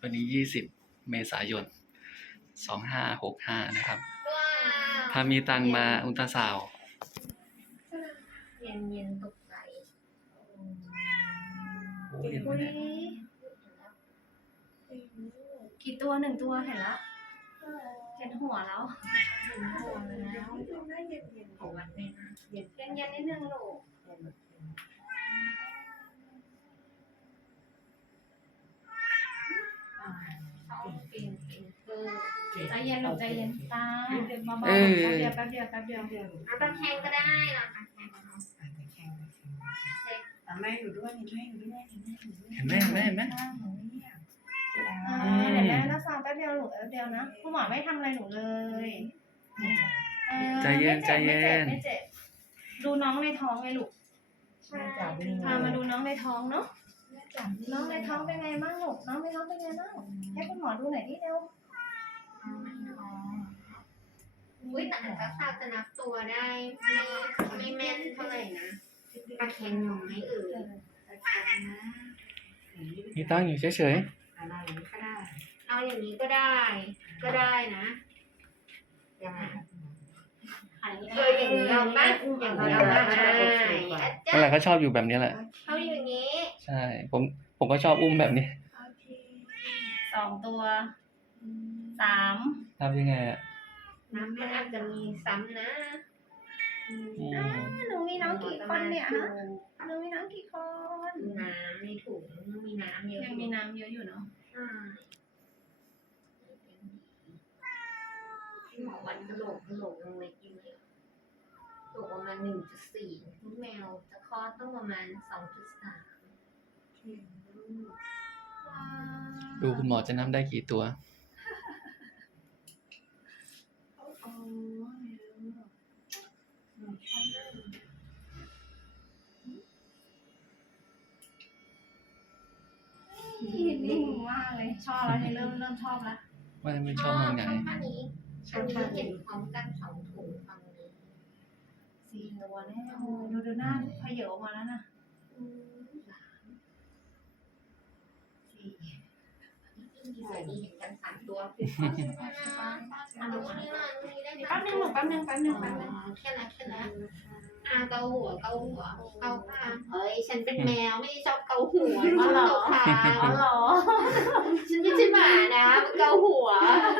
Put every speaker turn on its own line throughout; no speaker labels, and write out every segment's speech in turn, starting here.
วันนี้20 เมษายน 2565 นะครับ ถ้ามีตังมาอุลตราซาวด์
เย็นตกใจ
โอ้ยเห็นไหมเนี่ย
กี่ตัว1 ตัวเห็นแล้วเห็นหัวแล้ว
ของวัดแม่นะ
เย็นนิดนึงลูก
ชอบฟิน
ใจเย็นลูกใจเย็นตาเบาๆแป๊บเดียว
เอาตะแคงก็ได้นะตะแคงเอา
แม่อยู่ด้วยนี่แม่อยู่ด้วย
เห็นไหมเห็นไหมเห็นไหม
เดี๋ยวแม่รักษาแป๊บเดียวลูกแป๊บเดียวนะคุณหมอไม่ทำอะไรหนูเลย
ใจเย็น
ไม่เจ็บดูน้องในท้องไงลูกพามาดูน้องในท้องเนาะน้องในท้องเป็นไงบ้างลูกน้องในท้องเป็นไงบ้างให้คุณหมอดูหน่อยดิเร็ว
อุ้ยแต่อันตราซาวด์จะนับตัวได้ไม่แม่นเท่าไหร่นะตะแคงน้อย
มีตังอยู่เฉย
อะไรก็ได้
เอาอย่างนี้ก็ได้นะยังไงอย่างนี้เอาป่ะอย่างนี้เอาป่ะ
ๆนั่นแหละเขาชอบอยู่แบบนี้แหละ
เอาอย่างนี้
ใช่ ผมก็ชอบอุ้มแบบนี้
2 ตัว 3
ทำยังไงอ่ะ
น้ำมันอาจจะมีซ้ำนะ
หนูมีน้องกี่คนเนี่ยฮะหนูมีน้องกี่คน
น้ำในถุงมีน้ำเยอะ
ยังมีน้ำเยอะอยู่เนาะ
หมอวันกระโหลกยังเล็กอยู่เลยตกประมาณ 1.4 ลูกแมวจะคลอดต้องประมาณ 2.3
ดูคุณหมอจะนับได้กี่ตัว
นิ่งมากเลยชอบแล้วเนี่ยเริ่มชอบแล้ว
ไม่ชอบทางไหน
ท่านี้อันนี้เห็นพร้อมกัน2 ถุงฝั่งนี้
4 ตัวแน่ดูหน้าพเยออกมาแล้วนะ
สวยดีเห็นกัน3 ตัวอันนี้ได้
แป๊บนึงแป๊บนึง
แค่นั้นเกาหัวเกาข้างเฮ้ยฉันเป็นแมวไม่ชอบเกาหัวชอบเกาขาฉันไม่ใช่หมานะมันเกาหัว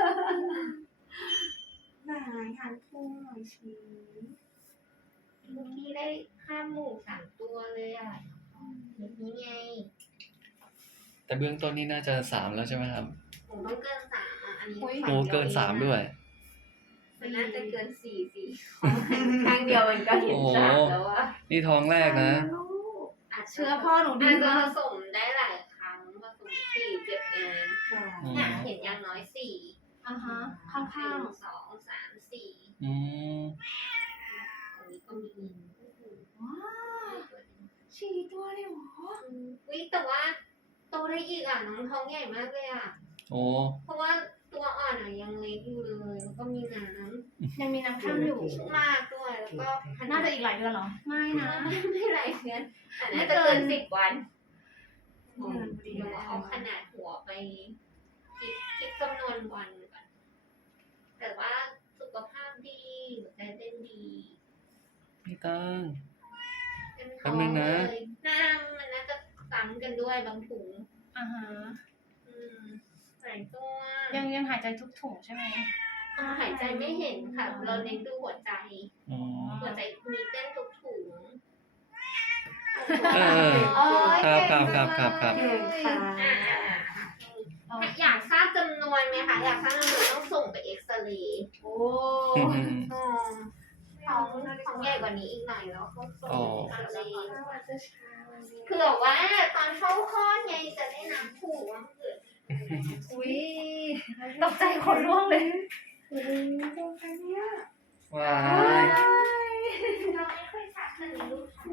ไหนหันพุงหน่อยสิ
เมื่อกี้ได้ข้ามหมู3 ตัวเลยอ่ะนี่ไง
แต่เบื้องต้นนี่น่าจะ3แล้วใช่ไหมครับ
ผมต้องเกิน3อันนี้
โอ้เกิน3ด้วย
มันน่าจะเกิน4ครั้งเดียวมันก็เห็น3แล้วอ่ะ
นี่ท้องแรกนะ
เชื้อพ่อหนูดี
อาจจะ
มา
ผ
ก
สมได้หลายครั้งผสม4 7 งาน เนี่ยเห็นอย่างน้อย4
อ่ะฮะข้าง
2 3 4
อืม
อันนี้ก็มี
ๆว้าว4 ตัวเลยเหรอ
วิแต่ว่าโตได้อีกอ่ะน้องท้องใหญ่มากเลยอ่ะ
โอ้
เพราะว่าตัวอ่อนอ่ะยังเล็กอยู่เลยแล้วก็มีน้
ยังมีน้ำข้ามอยู่
ำมากด้วยแล้วก็
น่าจะอีกหลายเดือนเหรอไม่นะ
ไม่หลายเดือนแต่น่าจะเกิน10 วันเดี๋ยวเอาขนาดหัวไปคิดจำนวนวันก่อนแต่ว่าสุขภาพดีหัวใจเต้นดี
พี่ตัง
เป็น
แป๊บนึงนะ
หน้ามันน่าจะซ้ำกันด้วยบางถุง
อ่าฮะ
หลายตัว
ยังหายใจทุกถุงใช่ไหม
หายใจไม่เห็นค่ะ เราเน้นดูหัวใจ
อ๋อ
หัวใจมีเต้นทุกถุง
เออ ครับ
เก่งค่ะ
อยากทราบจำนวนไหมคะอยากทราบจำนวนต้องส่งไปเอ็กซเรย์
โอ้
ท้องใหญ่กว่านี้อีกหน่อยแล้วก็ส่ง
อ๋อ
เอ็กซเรย์เผื่อว่าตอนเข้าคลอดไงจะได้นับถูกว่าเกิด
อุ้ยตกใจขนร่วงเลย
ว้าย
เราไม่ค่อยชัดขนาดนี้ลูกค่ะ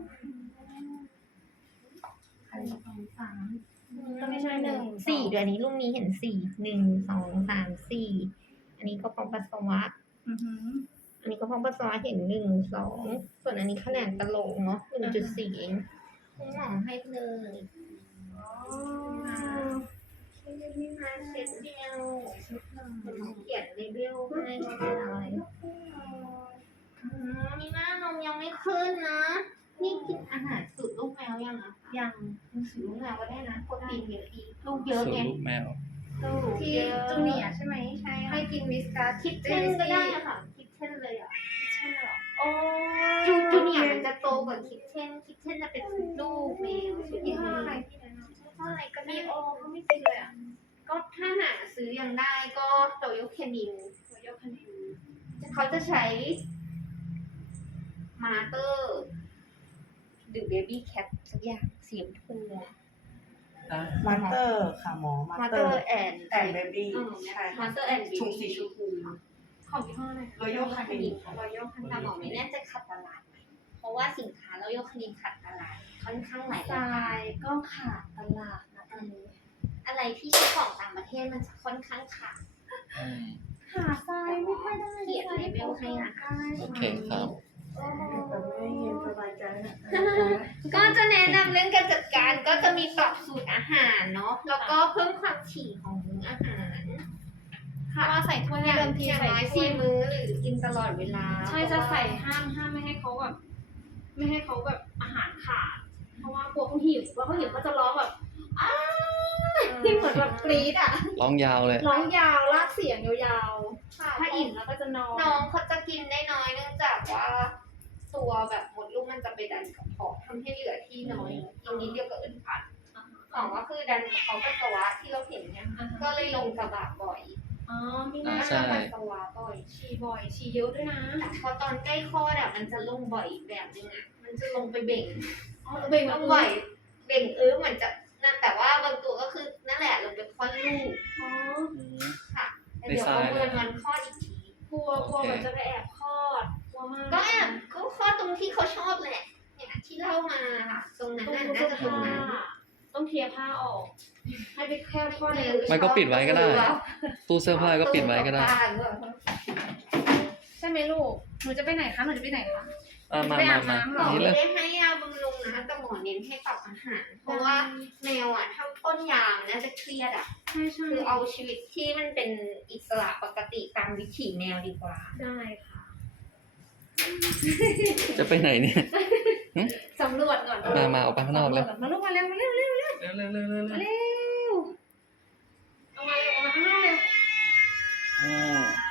ก็ไม่ใช่
4 เดือนนี้ลูกนี้เห็น4 1 2 3 4อันนี้ก็พองปัสสาวะ อันนี้ก็พองปัสสาวะเห็น1 2ส่วนอันนี้ขนาดกะโหลกเนาะ 1.4 เองคุณหมอให้เลยนี่มาเช็ดเดียวคุณหมอเขียนเลเบลให้ว่าเป็นอะไรมีหน้านมยังไม่ขึ้นนะ นี่กินอาหารสูตรลูกแมวยังอ่ะ
ยัง
สูตรลูกแมวก็ได้นะโปรตีนเยอะดีลูกเยอะ
ส่วน
ไง
ลูกแมว
ลูก
ที่
เยอะ
จูเนียร์ใช่ไหม
ใช่
ให้กินวิสกัส
คิดเช่นก็ได้อะค่ะ คิดเช่นเลยอ่ะ
ใช่เหรอโอ้
จูเนียร์มันจะโตกว่าคิดเช่นจะเป็นลูกแมวชุด
ยี่
ยี่
ห้
ห้
อ
อ
อะ
อะไร ไร
ที่แนะนำ
ยี่ห้ออะไรก็
มี
ได้
โอเขาไม่กินเลยอ่ะ
ก็ถ้าหาซื้อยังได้ก็โตโยเคนิน
หัวยกคะแนน
เขาจะใช้มาเตอร์หรือเบบี้แคทสักอย่างสีชมพู
มาสเตอร์ค่ะหมอ
มา
มาส
เต
เต
อ
อร์
ร์แอน
แอนเบบี้ใช่
มา
ค่ะ
สเตอร์แอนด์
ถุงสีชมพู
ของยี่ห้ออะไร
รอยัลคานินค่ะ
รอยัลคานินแต่หมอไม่แน่ใจขัดตลาดไหมเพราะว่าสินค้ารอยัลคานินขัดตลาดค่อนข้างหลาย
ท
ราร
าย ยก็ขาดตลาดนะอันนี้
อะไรที่ใช้ของต่างประเทศมันจะค่อนข้างขาด
อืม
หาทรายไม่ค่อยได้
เขียนเลเวลให้นะ
โอเคครับ
แต่ไม่เย็นสบายใจนะ
ก็จะแนะนำเรื่องการจัดการก็จะมีปรับสูตรอาหารเนาะแล้วก็เพิ่มความถี่ของมื้ออาหาร
ถ้าว่าใส่ถ้วย
อ
ให้
ย่าง
เดิมที
อย่าง
ใส่
น้อย
ถ้วย
4 มื้อหรือกินตลอดเวลา
ใช่จะใส่ห้ามไม่ให้เขาแบบไม่ให้เขาแบบอาหารขาด เพราะว่ากลัวเขาหิวว่าเขาหิวเขาจะร้องแบบอ้าที่เหมือนแบบกรี๊ดอ่ะ
ร้องยาวเลย
ร้องยาวลากเสียงยาว
ค่ะ
ๆถ้าอิ่มแล้วก็จะนอน
น้องเขาจะกินได้น้อยเนื่องจากว่าตัวแบบมดลูกมันจะไปดันกระเพาะทำให้เหลือที่น้อยตรงนี้เดียวกับอึดอัดสองก็คือดันกระเพาะปัสสาวะที่เราเห็นเนี่ยก็เลยลงกระบะบ่อย
อ๋อมี
อ่า
น้ำ
ใช่
ปัสสาวะบ่อย
ฉี่บ่อยฉี่เยอะด้วยนะ
แต่พอตอนใกล้คลอดอะมันจะลงบ่อยอีกแบบนึงอะมันจะลงไปเบ่ง
อ๋อเบ่ง
ล
มาง
บ่อยเบ่งเหมือนจะนั่นแต่ว่าบางตัวก็คือนั่นแหละลงไปคลอดลูก
อ๋อ
อืม
ค่ะแต่เดี๋ยวประเมินวันคลอดอีกที
กลัวเหมือนจะไปแอบคลอดกลัวมาก
ก็แอบก็คลอดตรงที่เขาชอบแหละเนี่ยที่เล่ามาค่ะตรงนั้น
ต้อง
น่ะ
ดู
น่า
เสื้อ
จะตรง
ผ้า
นั้น
ต้องเคลียร์ผ้าออก ให้ไปแค่คลอดใน
ไม่ก็ปิดไว้ก็ได้ ตู้เสื้อผ้าก็ปิดไว้ก็ได้
ใช่ไหมลูกหนูจะไปไหนคะหนูจะไปไหนคะ
มา
ไปอาบ
มา
น้ำเหร
หมอ
นี่
ไม่
เลย
ได้ให้ยาบำรุงนะแต่หมอเน้นให้ปรับอาหาร เพราะว่าแมวอ่ะถ้าพ่นยามันน่าจะเครียดอ่ะ
ใช่ใช่
คือเอาชีวิตที่มันเป็นอิสระปกติตามวิถีแมวดีกว่า
ได้ค่ะ
จะไปไหนเนี่ย
สำรวจก่อน
มาออกไปข้างนอกเลย
มาลูกมาเร็วมาเร็วเร็ว
เร็วเร็วเร็วเร็ว
มาเร็วเอามาเร็วออกมาข้างนอกเร็ว
อ่า